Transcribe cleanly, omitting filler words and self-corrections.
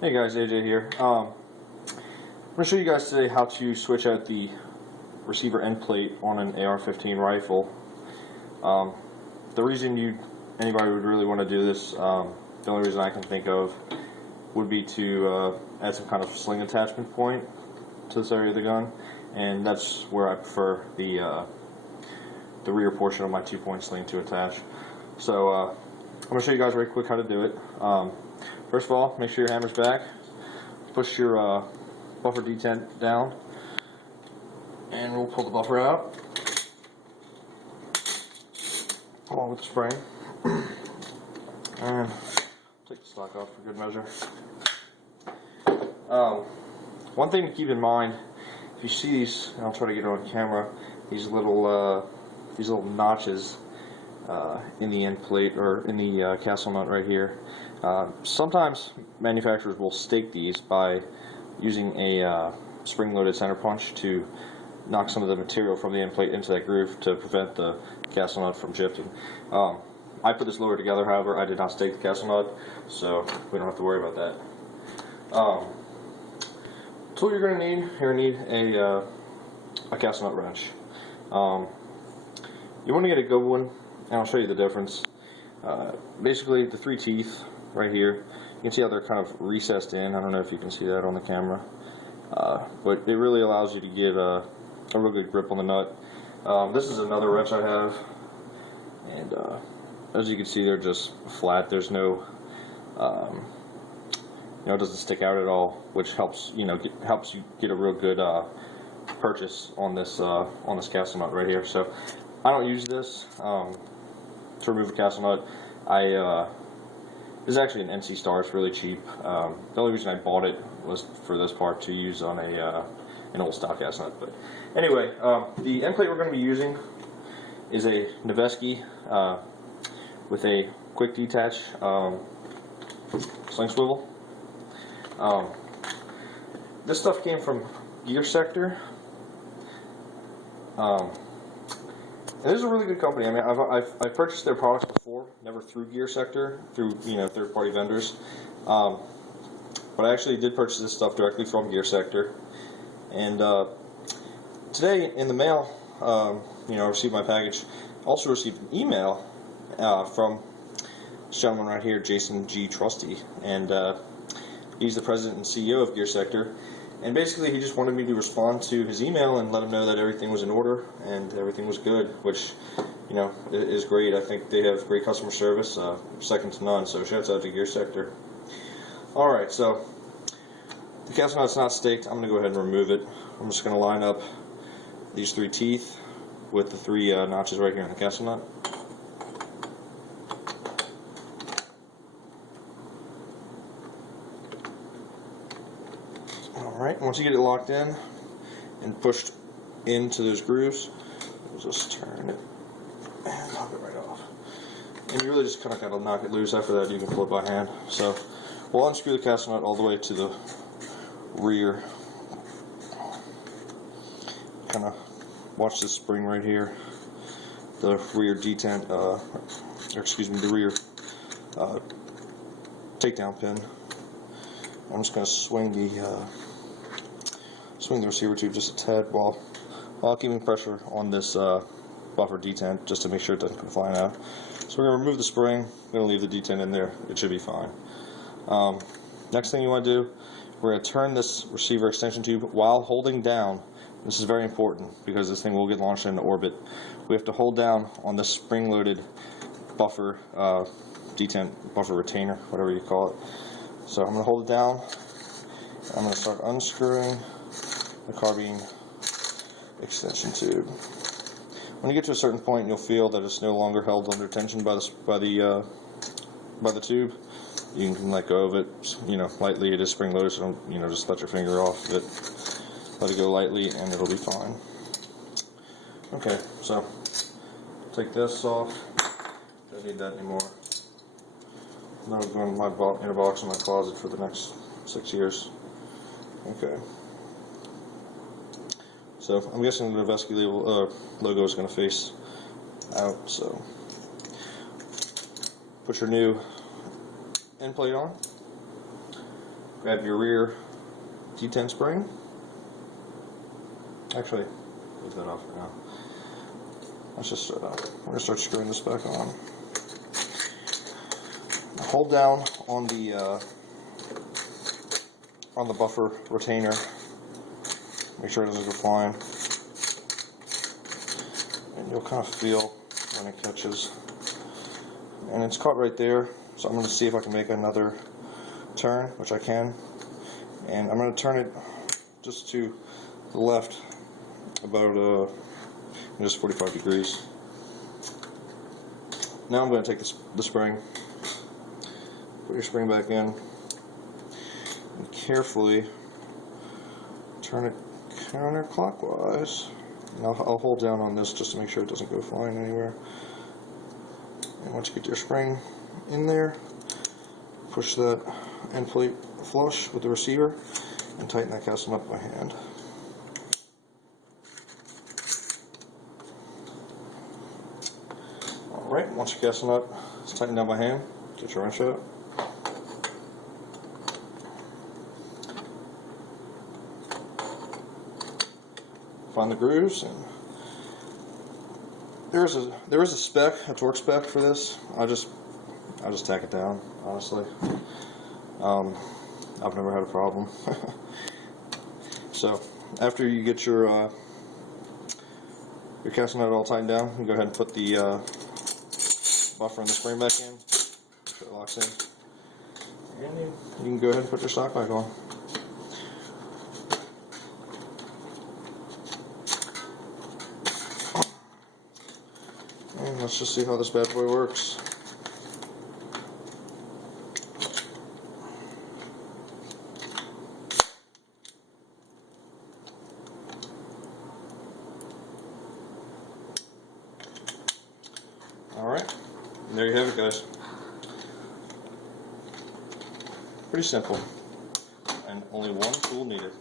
Hey guys, AJ here. I'm going to show you guys today how to switch out the receiver end plate on an ar15 rifle. The reason anybody would really want to do this, the only reason I can think of, would be to add some kind of sling attachment point to this area of the gun, and that's where I prefer the rear portion of my 2-point sling to attach. So I'm going to show you guys very quick how to do it. First of all, make sure your hammer's back. Push your buffer detent down, and we'll pull the buffer out along with the spring. And take the stock off for good measure. One thing to keep in mind, if you see these, and I'll try to get it on camera, these little notches in the end plate, or in the castle nut right here. Sometimes manufacturers will stake these by using a spring-loaded center punch to knock some of the material from the end plate into that groove to prevent the castle nut from shifting. I put this lower together, however, I did not stake the castle nut, so we don't have to worry about that. Tool you're going to need a castle nut wrench. You want to get a good one, and I'll show you the difference. Basically, the 3 teeth right here, you can see how they're kind of recessed in. I don't know if you can see that on the camera, but it really allows you to get a real good grip on the nut. This is another wrench I have, and as you can see, they're just flat. There's no, it doesn't stick out at all, which helps you get a real good purchase on this castle nut right here. So I don't use this to remove the castle nut. This is actually an NC Star. It's really cheap. The only reason I bought it was for this part to use on an old stock castle nut. But anyway, the end plate we're going to be using is a Noveske with a quick detach sling swivel. This stuff came from Gear Sector. And this is a really good company. I mean, I've purchased their products before, never through Gear Sector, through third-party vendors. But I actually did purchase this stuff directly from Gear Sector. And today in the mail, I received my package. Also received an email from this gentleman right here, Jason G. Trusty, and he's the president and CEO of Gear Sector. And basically, he just wanted me to respond to his email and let him know that everything was in order and everything was good, which, is great. I think they have great customer service, second to none. So shouts out to Gear Sector. All right, so the castle nut's not staked. I'm going to go ahead and remove it. I'm just going to line up these 3 teeth with the 3 notches right here in the castle nut. Alright, once you get it locked in and pushed into those grooves, we'll just turn it and knock it right off. And you really just kind of got to knock it loose. After that, you can pull it by hand. So we'll unscrew the castle nut all the way to the rear. Kind of watch this spring right here, the rear detent, the rear takedown pin. I'm just going to swing the receiver tube just a tad while keeping pressure on this buffer detent, just to make sure it doesn't come flying out. So we're going to remove the spring. We're going to leave the detent in there. It should be fine. Next thing you want to do, we're going to turn this receiver extension tube while holding down. This is very important because this thing will get launched into orbit. We have to hold down on this spring-loaded buffer detent, buffer retainer, whatever you call it. So I'm going to hold it down. I'm going to start unscrewing the carbine extension tube. When you get to a certain point, you'll feel that it's no longer held under tension by the tube. You can let go of it, lightly. It is spring loaded, so don't, just let your finger off it. Let it go lightly, and it'll be fine. Okay, so take this off. Don't need that anymore. That'll go in my inner box in my closet for the next 6 years. Okay. So I'm guessing the Noveske logo is going to face out. So put your new end plate on. grab your rear detent spring. Actually, leave that off for now. Let's just start out. We're going to start screwing this back on. Hold down on the buffer retainer. Make sure it doesn't go flying. And you'll kind of feel when it catches. And it's caught right there, so I'm going to see if I can make another turn, which I can. And I'm going to turn it just to the left about just 45 degrees. Now I'm going to take the spring, put your spring back in, and carefully turn it counterclockwise. And I'll hold down on this just to make sure it doesn't go flying anywhere. And once you get your spring in there, push that end plate flush with the receiver and tighten that casting up by hand. Alright, once your casting up is tightened down by hand, get your wrench out. Find the grooves, and there is a spec, a torque spec for this. I just tack it down, honestly. I've never had a problem. So after you get your casting nut all tightened down, you go ahead and put the buffer and the spring back in. Make sure it locks in, and you can go ahead and put your stock back on. And let's just see how this bad boy works. Alright, there you have it, guys. Pretty simple, and only one tool needed.